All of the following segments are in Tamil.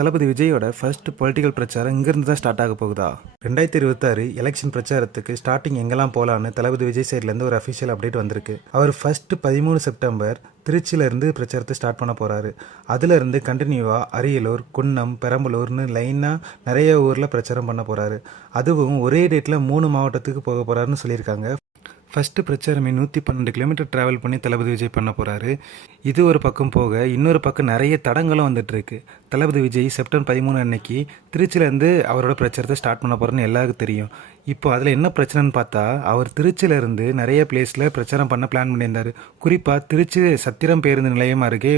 தளபதி விஜயோட ஃபர்ஸ்ட் பொலிட்டிக்கல் பிரச்சாரம் இங்கிருந்து தான் ஸ்டார்ட் ஆக போகுதா? 2026 எலெக்ஷன் பிரச்சாரத்துக்கு ஸ்டார்டிங் எங்கெல்லாம் போகலான்னு தளபதி விஜய் சைட்லேருந்து ஒரு அஃபிஷியல் அப்டேட் வந்திருக்கு. அவர் ஃபர்ஸ்ட் 13 செப்டம்பர் திருச்சியிலேருந்து பிரச்சாரத்தை ஸ்டார்ட் பண்ண போகிறாரு. அதுலேருந்து கண்டினியூவாக அரியலூர், குன்னம், பெரம்பலூர்னு லைனாக நிறைய ஊரில் பிரச்சாரம் பண்ண போகிறாரு. அதுவும் ஒரே டேட்டில் 3 மாவட்டத்துக்கு போக போகிறாருன்னு சொல்லியிருக்காங்க. ஃபஸ்ட்டு பிரச்சாரமே 112 கிலோமீட்டர் ட்ராவல் பண்ணி தளபதி விஜய் பண்ண போகிறாரு. இது ஒரு பக்கம் போக இன்னொரு பக்கம் நிறைய தடங்களும் வந்துட்டுருக்கு. தளபதி விஜய் செப்டம்பர் 13 அன்னைக்கு திருச்சியிலேருந்து அவரோட பிரச்சாரத்தை ஸ்டார்ட் பண்ண போகிறேன்னு எல்லாருக்கும் தெரியும். இப்போ அதில் என்ன பிரச்சனைன்னு பார்த்தா, அவர் திருச்சியிலேருந்து நிறைய பிளேஸில் பிரச்சாரம் பண்ண பிளான் பண்ணியிருந்தார். குறிப்பாக திருச்சி சத்திரம் பேருந்து நிலையம் அருகே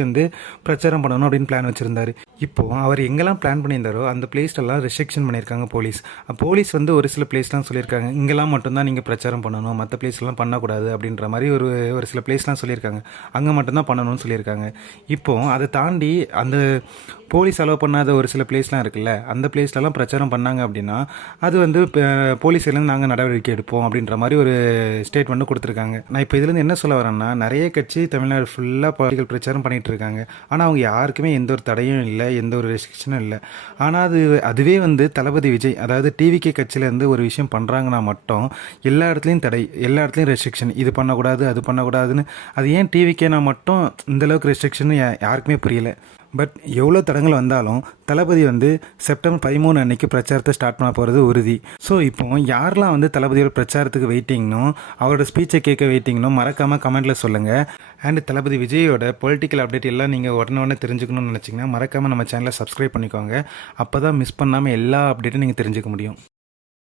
பிரச்சாரம் பண்ணணும் அப்படின்னு பிளான் வச்சுருந்தார். இப்போது அவர் எங்கெல்லாம் பிளான் பண்ணியிருந்தாரோ அந்த பிளேஸ்லாம் ரெஸ்ட்ரிக்ஷன் பண்ணியிருக்காங்க போலீஸ். போலீஸ் ஒரு சில பிளேஸ்லாம் சொல்லியிருக்காங்க, இங்கெல்லாம் மட்டும்தான் நீங்கள் பிரச்சாரம் பண்ணணும், மற்ற பிளேஸ்லாம் பண்ணக்கூடாது அப்படின்ற மாதிரி ஒரு சில பிளேஸ்லாம் சொல்லியிருக்காங்க. அங்கே மட்டும்தான் பண்ணணும்னு சொல்லியிருக்காங்க. இப்போது அதை தாண்டி அந்த போலீஸ் அலோவ் பண்ணாத ஒரு சில பிளேஸ்லாம் இருக்குல்ல, அந்த பிளேஸ்லலாம் பிரச்சாரம் பண்ணாங்க அப்படின்னா அது போலீஸ்லேருந்து நாங்கள் நடவடிக்கை எடுப்போம் அப்படின்ற மாதிரி ஒரு ஸ்டேட்மெண்ட் கொடுத்துருக்காங்க. நான் இப்போ இதுலேருந்து என்ன சொல்ல வரேன்னா, நிறைய கட்சி தமிழ்நாடு ஃபுல்லாக பொலிட்டிக்கல் பிரச்சாரம் பண்ணிகிட்டு இருக்காங்க. ஆனால் அவங்க யாருக்குமே எந்த ஒரு தடையும் இல்லை, எந்த ஒரு ரெஸ்ட்ரிக்ஷனும் இல்லை. ஆனால் அதுவே தளபதி விஜய், அதாவது டிவிகே கட்சியிலேருந்து ஒரு விஷயம் பண்ணுறாங்கன்னா மட்டும் எல்லா இடத்துலையும் தடை, எல்லா இடத்துலையும் ரெஸ்ட்ரிக்ஷன், இது பண்ணக்கூடாது அது பண்ணக்கூடாதுன்னு. அது ஏன் டிவிகேனா மட்டும் இந்தளவுக்கு ரெஸ்ட்ரிக்ஷன் யாருக்குமே புரியல. பட் எவ்வளோ தடங்கள் வந்தாலும் தளபதி செப்டம்பர் 13 அன்னைக்கு பிரச்சாரத்தை ஸ்டார்ட் பண்ண போகிறது உறுதி. ஸோ இப்போ யாரெல்லாம் தளபதியோட பிரச்சாரத்துக்கு வெயிட்டிங்னோ, அவரோட ஸ்பீச்சை கேட்க வெயிட்டிங்னோ மறக்காமல் கமெண்ட்டில் சொல்லுங்கள். அண்ட் தளபதி விஜயோட பொலிட்டிக்கல் அப்டேட் எல்லாம் நீங்கள் உடனே தெரிஞ்சுக்கணும்னு நினச்சிங்கன்னா மறக்காமல் நம்ம சேனலை சப்ஸ்கிரைப் பண்ணிக்கோங்க. அப்போ தான் மிஸ் பண்ணாமல் எல்லா அப்டேட்டும் நீங்கள் தெரிஞ்சுக்க முடியும்.